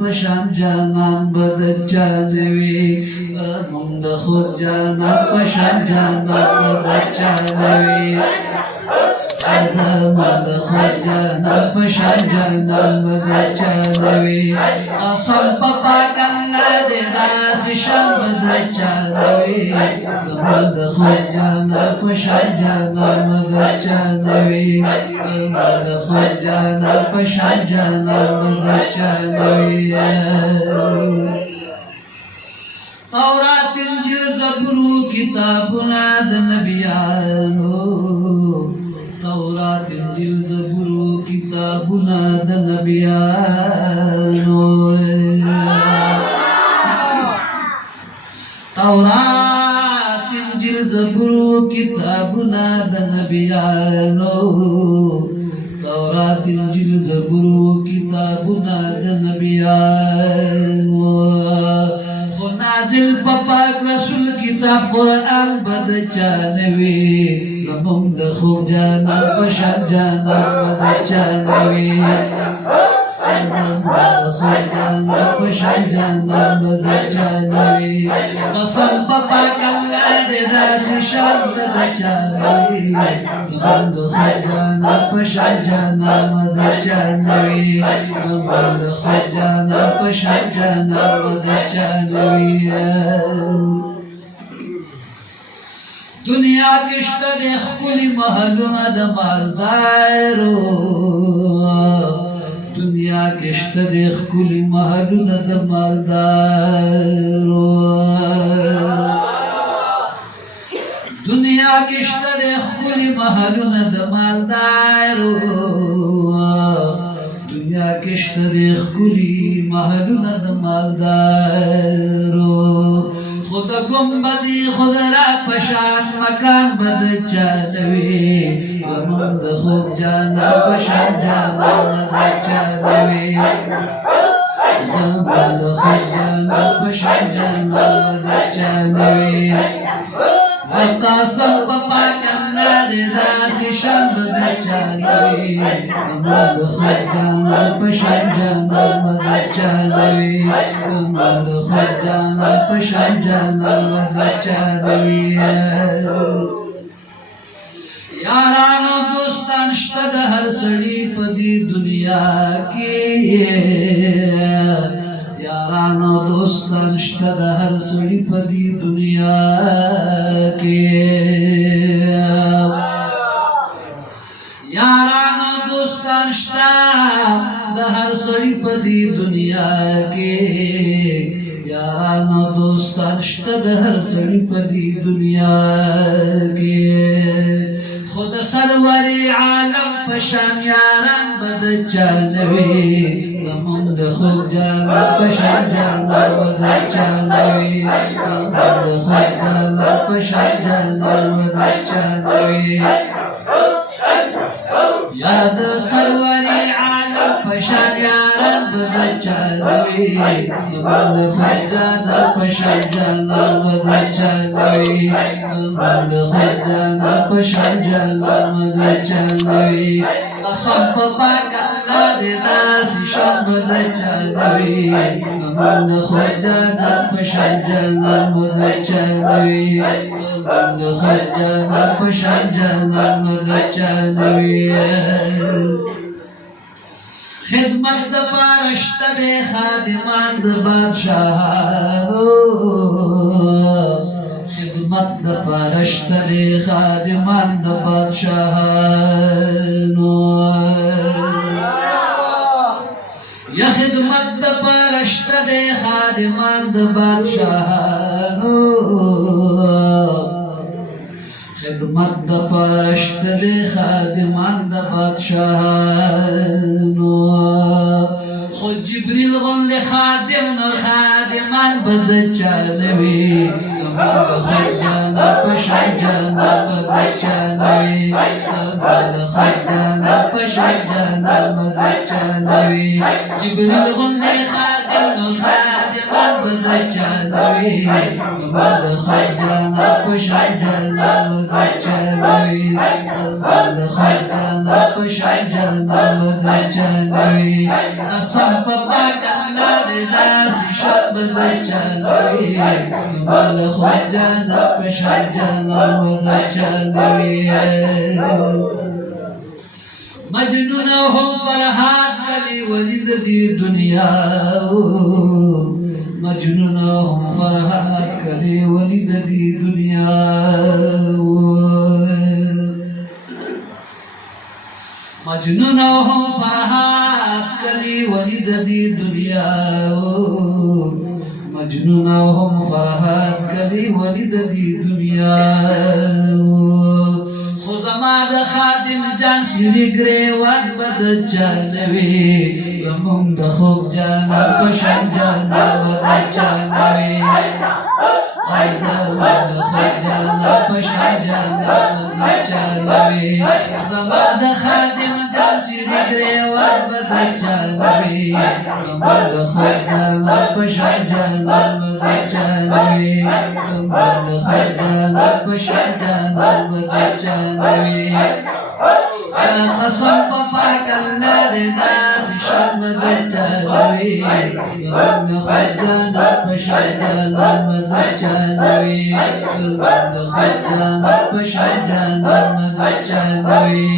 پشان جانان بدچانوي زمونږ د خود جانان پشان جانان بدچانوي زمونږ د خود جانان پشان جانان بدچانوي قسم په پاک الله دې داسې شان بدچانوي زمونږ د خود جانان پشان جانان بدچانوي زمونږ د خود جانان پشان جانان بدچانوي تورات انجیل زبور کتابونه د نبیانو تورات انجیل زبور کتابونه د نبیانو تورات انجیل زبور کتابونه د نبیانو تورات انجیل زبور کتابونه د نبیانو نازل پاک رسول کتاب قرآن بدچانوي زمونږ د خوږ جانان پشان جانان بدچانوي زمونږ د خوږ جانان پشان جانان بدچانوي قسم په پاک الله دې داسې شان بدچانوي زمونږ د خوږ جانان پشان جانان بدچانوي زمونږ د خوږ جانان پشان جانان بدچانوي دنیا کشته د ښکلي محلونه د مالدارو دنیا کشته د ښکلي محلونه د مالدارو دنیا کشته د ښکلي محلونه د مالدارو دنیا کشته د ښکلي محلونه د مالدارو خود گنبدی خود را پشان مکان بدچانوي زمونږ د خوږ جانان پشان جانان بدچانوي زمونږ د خوږ جانان پشان جانان بدچانوي قسم په پاک الله دې داسې شان بدچانوي زمونږ د خوږ جانان پشان جانان بدچانوي زمونږ د خوږ جانان پشان جانان بدچانوي یارانو دوستان شته د هر سړي په دې دنیا کې یارانو دوستان شته د هر سړي په دې دنیا کې یارانو دوستان شته د هر سړي په دې دنیا کې یارانو دوستان شته د هر سړي په دې دنیا کې خود سرور عالم پشان یاران بدچانوي زمونږ د خوږ جانان پشان جانان بدچانوي زمونږ د خوږ جانان پشان جانان بدچانوي یا د سرور عالم پشان یاران بدچانوي زمونږ د خوږ جانان پشان جانان بدچانوي زمونږ د خوږ جانان پشان جانان بدچانوي قسم په پاک الله دې داسې شان بدچانوي زمونږ د خوږ جانان پشان جانان بدچانوي زمونږ د خوږ جانان پشان جانان بدچانوي خدمت د پاره شته د خادمان د بادشاهانو خدمت د پاره شته د خادمان د بادشاهانو یا خدمت د پاره شته د خادمان د بادشاهانو خدمت د پاره شته د خادمان د بادشاهانو خو جبریل غوندې خادم نور خادمان بدچانوي زمونږ د خوږ جانان پشان جانان بدچانوي زمونږ د خوږ جانان پشان جانان بدچانوي جبریل غوندې خادم نور خادمان بدچانوي مد خجانا پشجانا بدچانوي مد خجانا پشجانا بدچانوي قسم پاک الله دې داسې شب بدچانوي مد خجانا پشجانا بدچانوي مجنونهم فرحات کلی ولید دی دنیا مجنونهم فرحات کلی ولید دی دنیا مجنونهم فرحات کلی ولید دی دنیا مجنونهم فرحات کلی ولید دی دنیا زما د خادم جان سری گریوان بدچانوي زمون د خوب جانا پشان جانا بدچانوي ای زمون د خوب جانا پشان جانا بدچانوي زما د خادم جان سری گریوان بدچانوي زمون د خوب جانا پشان جانا بدچانوي زمون د خوب جانا پشان جانا بدچانوي قسم پاک الله دې داسې شب بدچانوي زمون د خوب جانا پشان جانا بدچانوي زمون د خوب جانا پشان جانا بدچانوي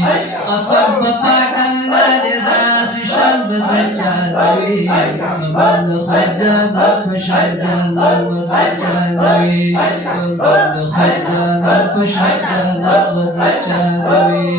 قسم پاک الله دې داسې شب بدچانوي زمون د خوب جانا پشان جانا بدچانوي زمون د خوب جانا پشان جانا بدچانوي